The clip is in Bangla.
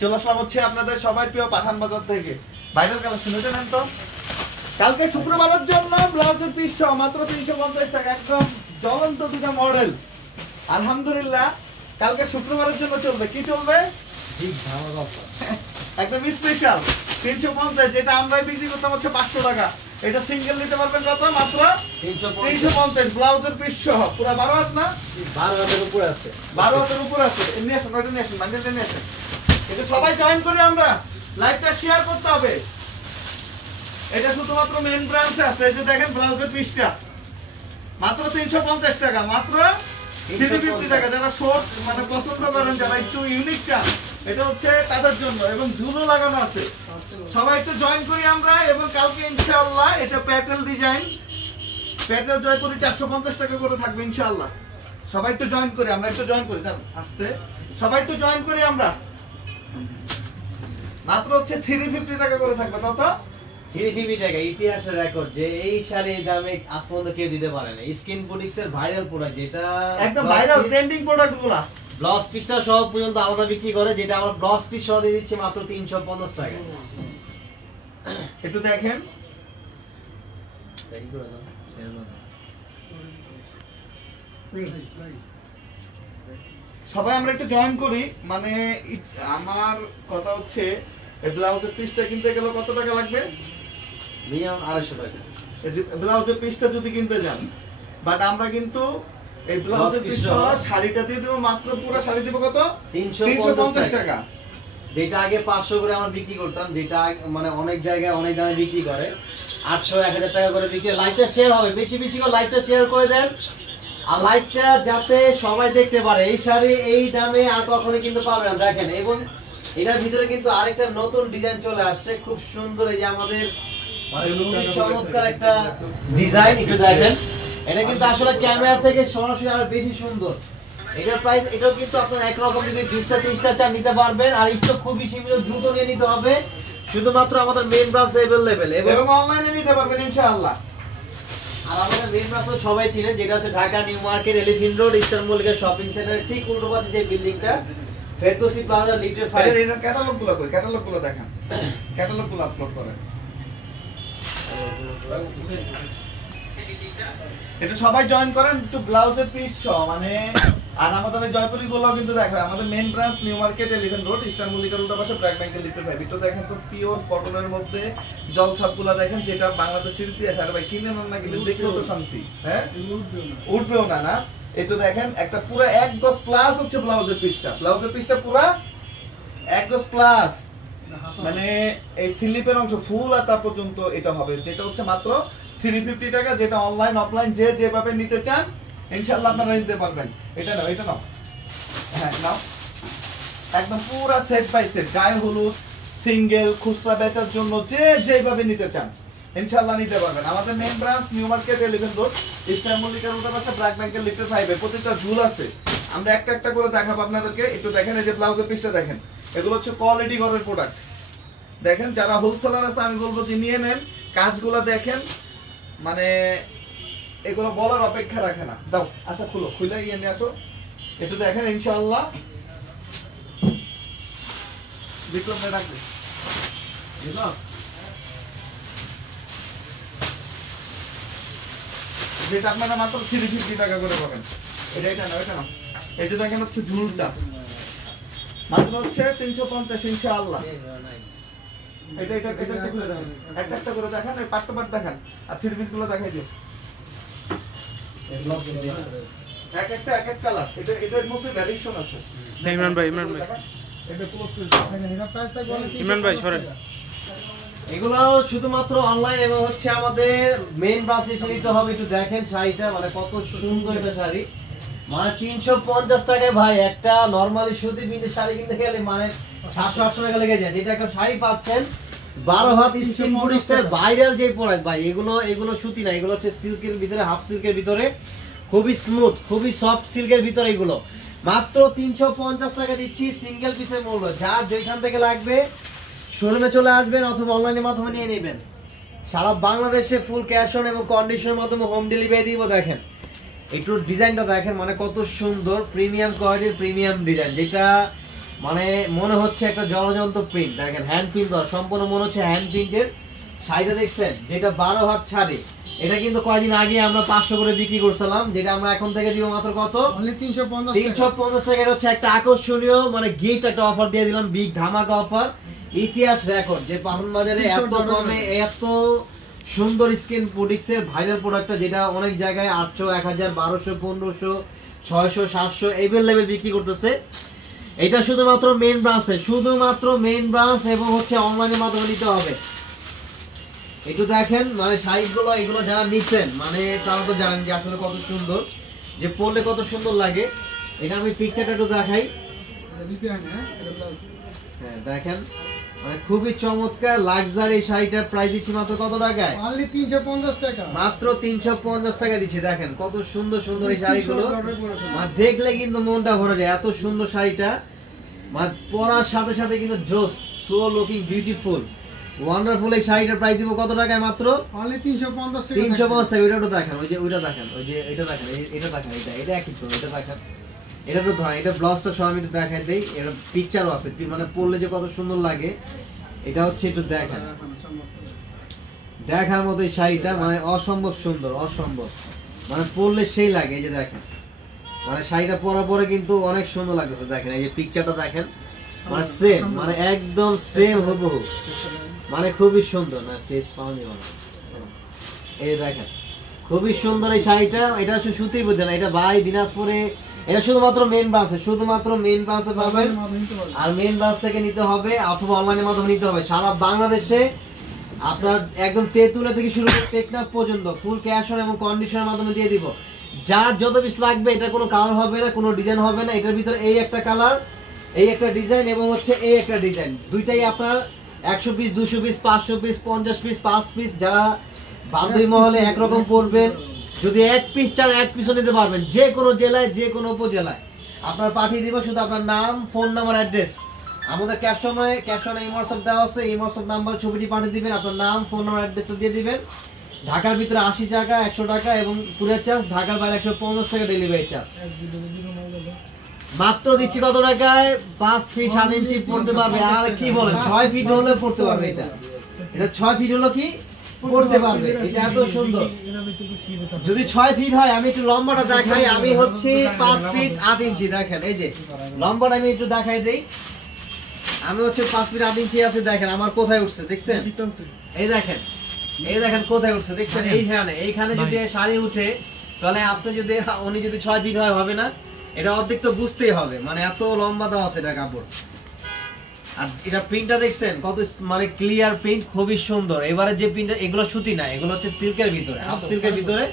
চলে আসলাম হচ্ছে আপনাদের সবাই প্রিয় পাঠান বাজার থেকে ভাইরাল কালেকশন। এটা নেন তো। কালকে শুক্রবারের জন্য ব্লাউজের পিস সহ মাত্র 350 টাকা, একদম জ্বলন্ত দুটো মডেল। আলহামদুলিল্লাহ কালকে শুক্রবারের জন্য চলবে। কি চলবে? একদম স্পেশাল 350, যেটা আমরা বিক্রি করতাম হচ্ছে 500 টাকা। এটা সিঙ্গেল নিতে পারবেন কত? মাত্র 350। ব্লাউজের পিস সহ পুরো 12 হাত না? 12 হাতের উপরে আছে। 12 হাতের উপরে আছে। এমনি আসুন, ওইটা নিয়ে আসুন, বান্ডেলটা নিয়ে আসুন। এটা সবাই জয়েন করি আমরা। লাইভটা শেয়ার করতে হবে। এটা শুধুমাত্র মেইন ব্রাঞ্চে আছে। এই যে দেখেন ব্লাউজের পিসটা মাত্র 350 টাকা, মাত্র 350 টাকা। যারা শর্ট মানে পছন্দ করেন, যারা একটু ইউনিক চান, এটা হচ্ছে তাদের জন্য। এবং ঝুলও লাগানো আছে। সবাই একটু জয়েন করি আমরা। এবং কালকে ইনশাআল্লাহ এটা প্যাটেল ডিজাইন, প্যাটেল জয়পুরি 450 টাকা করে থাকবে ইনশাআল্লাহ। সবাই একটু জয়েন করি আমরা, একটু জয়েন করি জান আস্তে। সবাই একটু জয়েন করি আমরা। মাত্র হচ্ছে 350 টাকা করে থাকবে। কত? 350 টাকা। ইতিহাসের রেকর্ড যে এই শাড়ির দামে আজ পর্যন্ত কেউ দিতে পারে না। স্কিন বুটিক্স এর ভাইরাল প্রোডাক্ট, যেটা একদম ভাইরাল ট্রেন্ডিং প্রোডাক্টগুলো। ব্লাউজ পিসটা সহ পর্যন্ত আলাদা বিক্রি করে, যেটা আমরা ব্লাউজ পিস সহ দিয়ে দিচ্ছি মাত্র 350 টাকা। একটু দেখেন। সবাই আমরা একটু জয়েন করি। মানে আমার কথা হচ্ছে এই ব্লাউজের পিসটা কিনতে গেলে কত টাকা লাগবে? মিনিমাম 250 টাকা। এই যে ব্লাউজের পিসটা যদি কিনতে যান, বাট আমরা কিন্তু এই ব্লাউজের পিস সহ শাড়িটা দিয়ে দেব মাত্র, পুরো শাড়ি দেব কত? 350 টাকা। যেটা আগে 500 করে আমরা বিক্রি করতাম, যেটা মানে অনেক জায়গায় অনেক দামে বিক্রি করে 800 1000 টাকা করে বিক্রি। লাইভটা শেয়ার হবে, বেশি বেশি করে লাইভটা শেয়ার করে দেন। আর লাইভটা যাতে সবাই দেখতে পারে। এই শাড়ি এই দামে আর কখনো কিন্তু পাবে না। দেখেন, এবং এটার ভিতরে কিন্তু আরেকটা নতুন ডিজাইন চলে আসছে, খুব সুন্দর। এই যে আমাদের মানে খুবই চমৎকার একটা ডিজাইন, একটু দেখেন। এটা কিন্তু আসলে ক্যামেরা থেকে সরাসরি আরো বেশি সুন্দর। এটার প্রাইস, এটাও কিন্তু আপনার একরকম যদি 20টা 30টা চান নিতে পারবেন। আর স্টক খুবই সীমিত, দ্রুত নিয়ে নিতে হবে। শুধুমাত্র আমাদের মেইন ব্রাঞ্চ अवेलेबल এবং অনলাইনে নিতে পারবেন ইনশাআল্লাহ। আর আমাদের মেইন ব্রাঞ্চ সবাই চিনেন, যেটা হচ্ছে Dhaka new market, elephant road, eastern Mallika shopping সেন্টারের ঠিক উল্টো পাশে যে বিল্ডিংটা, ফেরদৌসি প্লাজা লিফটের 5। এর ক্যাটালগগুলো কই? ক্যাটালগগুলো দেখান। ক্যাটালগগুলো আপলোড করেন। এটা সবাই জয়েন করেন একটু। ব্লাউজের পিস সহ মানে। আর আমাদের এই জয়পুরি গুলো কিন্তু দেখো, আমাদের main branch new market, elephant road, eastern মল্লিকার উল্টা পাশে ব্র্যাক ব্যাংকের লিফটের 5। এটা দেখেন তো পিওর কটনের মধ্যে জলছাপগুলো দেখেন, যেটা বাংলাদেশের ইতিহাস। আর ভাই কিনে নেন না, কিন্তু দেখলেও তো শান্তি। হ্যাঁ, উঠবেও না না। এটা দেখেন একটা পুরো 1 গজ প্লাস হচ্ছে ব্লাউজের পিসটা। ব্লাউজের পিসটা পুরো 1 গজ প্লাস, মানে এই স্লিপের অংশ ফুল আর তা পর্যন্ত এটা হবে, যেটা হচ্ছে মাত্র 350 টাকা। যেটা অনলাইন অফলাইন যে যেভাবে নিতে চান ইনশাআল্লাহ আপনারা নিতে পারবেন। এটা নাও, এটা নাও। হ্যাঁ নাও। একদম পুরো সেট বাই সেট, গায়ে হলুদ, সিঙ্গেল, খুচরা বেচার জন্য যে যেভাবে নিতে চান ইনশাআল্লাহ নিতে পারবেন। আমাদের main branch new market, elephant road, eastern মল্লিকার উল্টা পাশে ব্র্যাক ব্যাংকের লিফটের 5 এ। প্রত্যেকটা ঝুল আছে। আমরা একটা একটা করে দেখাবো আপনাদেরকে। একটু দেখেন, এই যে ব্লাউজের পিসটা দেখেন। এগুলো হচ্ছে কোয়ালিটি ঘরের প্রোডাক্ট। দেখেন, যারা হোলসেলার আছে আমি বলবো যে নিয়ে নেন। কাজগুলো দেখেন, মানে এগুলো বলার অপেক্ষা রাখে না। দাও আচ্ছা, খুলো, খুলে নিয়ে আসো। একটু দেখেন ইনশাআল্লাহ। বিপ্লব ভাই রাখবে। যেটা আপনারা মাত্র 350 টাকা করে পাবেন। এটা নাও, এটা নাও। এই যে দেখেন হচ্ছে ঝুলটা মাত্র হচ্ছে 350 ইনশাআল্লাহ। এটা এটা এটা খুলে দেন, একটা একটা করে দেখান। এই পার্ট টু পার্ট দেখান। আর 3 পিস গুলো দেখাই দিও। এক একটা এক এক কালার। এটা এটার মধ্যে ভ্যারিয়েশন আছে। ইমরান ভাই এটা ক্লোজ করে দাও। এটা প্রাইস থাকবে ইমরান ভাই সরেন। এগুলো শুধুমাত্র অনলাইন এবং হচ্ছে আমাদের মেইন ব্রাঞ্চে এসে নিতে হবে। একটু দেখেন শাড়িটা, মানে কত সুন্দর এটা শাড়ি। মানে 350 টাকায় ভাই একটা নরমালি সুতি প্রিন্টের শাড়ি কিনতে গেলে মানে 700-800 টাকা লেগে যায়। যেটা একটা শাড়ি পাচ্ছেন 12 হাত স্কিন বুটিক্সের ভাইরাল যে প্রোডাক্ট ভাই। এগুলো সুতি না, এগুলো হচ্ছে সিল্কের ভিতরে, হাফ সিল্কের ভিতরে, খুবই স্মুথ, খুবই সফট সিল্কের ভিতরে। এগুলো মাত্র 350 টাকা দিচ্ছি সিঙ্গেল পিসের মূল্য। যার যেখান থেকে লাগবে শোরুমে চলে আসবেন অথবা অনলাইনের মাধ্যমে নিয়ে নেবেন। সারা বাংলাদেশে ফুল ক্যাশ অন এবং কন্ডিশনের মাধ্যমে হোম ডেলিভারি দিব। দেখেন একটু ডিজাইনটা দেখেন, মানে কত সুন্দর প্রিমিয়াম কোয়ালিটির প্রিমিয়াম ডিজাইন, যেটা মানে মনে হচ্ছে একটা জলজন্ত প্রিন্ট, দেখেন হ্যান্ড প্রিন্ট করা, সম্পূর্ণ মনে হচ্ছে হ্যান্ড প্রিন্টের। শাড়িটা দেখছেন যেটা 12 হাত শাড়ি, এটা কিন্তু কয়েকদিন আগে আমরা 500 করে বিক্রি করছিলাম, যেটা আমরা এখন থেকে দিব মাত্র কত, অনলি 350 350 টাকা। এটা হচ্ছে একটা আকর্ষণীয় মানে গিফট একটা অফার দিয়ে দিলাম, বিগ ধামাকা অফার, ইতিহাস রেকর্ড, যে পাবন বাজারে এত কমে এত সুন্দর স্কিন বুটিক্সের ভাইরাল প্রোডাক্টটা, যেটা অনেক জায়গায় 800, 1000, 1200, 1500, 600, 700 এই লেভেল বিক্রি করতেছে। এটা শুধুমাত্র মেইন ব্রাঞ্চে, শুধুমাত্র মেইন ব্রাঞ্চ এবং হচ্ছে অনলাইনের মাধ্যমে নিতে হবে। একটু দেখেন মানে শাড়িগুলো, এগুলো যারা নিছেন মানে তারা তো জানেন যে আসলে কত সুন্দর, যে পরলে কত সুন্দর লাগে। এটা আমি পিকচারটা একটু দেখাই। হ্যাঁ দেখেন মানে খুবই চমৎকার লাক্সারি এই শাড়িটার প্রাইস দিচ্ছি মাত্র কত টাকায়, অনলি 350 টাকা, মাত্র 350 টাকা দিচ্ছি। দেখেন কত সুন্দর সুন্দর এই শাড়িগুলো, মানে দেখলে কিন্তু মনটা ভরে যায়, এত সুন্দর শাড়িটা, মানে পরার সাথে সাথে কিন্তু জোস, সো লুকিং বিউটিফুল, ওয়ান্ডারফুল। এই শাড়িটার প্রাইস দিব কত টাকায়, মাত্র অনলি 350 টাকা। 350 টাকা। ওইটা একটু দেখেন, ওই যে ওইটা দেখেন, ওই যে এটা দেখেন, এটা দেখেন, এটা একই তো, এটা দেখেন, এটা একটু ধরেন, এটা ব্লাউজটা সব আমি একটু দেখাই দেই, এটা পিকচারও আছে, মানে পরলে যে কত সুন্দর লাগে এটা হচ্ছে, একটু দেখেন, দেখার মতো এই শাড়িটা, মানে অসম্ভব সুন্দর, অসম্ভব, মানে পরলে সেই লাগে। এই যে দেখেন মানে শাড়িটা পরার পরে কিন্তু অনেক সুন্দর লাগতেছে, দেখেন এই যে পিকচারটা দেখেন, মানে সেম, মানে একদম সেম হুবহু, মানে খুবই সুন্দর। না ফেস পাওনি মানে, এই দেখেন খুবই সুন্দর এই শাড়িটা। এটা হচ্ছে সুতির মধ্যে না, এটা ভাই দিনাজপুরে, এটা শুধুমাত্র মেইন ব্রাঞ্চে, শুধুমাত্র মেইন ব্রাঞ্চে পাবেন, আর মেইন ব্রাঞ্চ থেকে নিতে হবে অথবা অনলাইনের মাধ্যমে নিতে হবে। সারা বাংলাদেশে আপনার একদম তেঁতুলিয়া থেকে শুরু করে টেকনাফ পর্যন্ত ফুল ক্যাশ অন এবং কন্ডিশনের মাধ্যমে দিয়ে দিব। যার যত পিস লাগবে, এটা কোনো কালার হবে না, কোনো ডিজাইন হবে না, এটার ভিতরে এই একটা কালার, এই একটা ডিজাইন এবং হচ্ছে এই একটা ডিজাইন, দুইটাই আপনার 100 piece, 200 piece, 500 piece, 50 piece, 5 piece, যারা বান্ধবী মহলে একরকম পড়বেন, যদি 1 পিস চান 1 পিসও নিতে পারবেন, যে কোনো জেলায় যে কোনো উপজেলায় আপনার পাঠিয়ে দিব। শুধু আপনার নাম, ফোন নাম্বার, অ্যাড্রেস, আমাদের ক্যাপশনে এই হোয়াটসঅ্যাপ দেওয়া আছে, এই হোয়াটসঅ্যাপ নাম্বার ছবিটি পাঠিয়ে দিবেন, আপনার নাম, ফোন নাম্বার, অ্যাড্রেসটা দিয়ে দিবেন। ঢাকার ভিতরে 80 টাকা, 100 টাকা এবং কুরিয়ার চার্জ, ঢাকার বাইরে 150 টাকা ডেলিভারি চার্জ। মাত্র দিচ্ছি কত টাকায়, 5 ফিট 7 ইঞ্চি পড়তে পারবে। আর কি বলেন, 6 ফিট হলে পড়তে পারবে, এটা 6 ফিট হলো কি পড়তে পারবে, এটা এত সুন্দর। যদি 6 ফিট হয়, আমি একটু লম্বাটা দেখাই, আমি হচ্ছে 5 ফিট 8 ইঞ্চি, দেখেন এই যে লম্বাটা আমি একটু দেখাই দেই, আমি হচ্ছে 5 ফিট 8 ইঞ্চি আছে, দেখেন আমার কোথায় উঠছে দেখছেন, এই দেখেন, এই দেখেন কোথায় উঠছে দেখছেন, এইখানে যদি শাড়ি উঠে, তাহলে আপনি যদি উনি যদি 6 ফিট হয় হবে না, এটা অর্ধেক তো বুঝতেই হবে, মানে এত লম্বা দেওয়া আছে এটা কাপড়। আর এটা প্রিন্টটা দেখছেন কত মানে ক্লিয়ার প্রিন্ট, খুবই সুন্দর। এবারে যে প্রিন্টটা, এগুলো সুতি না, এগুলো হচ্ছে সিল্কের ভিতরে, হাফ সিল্কের ভিতরে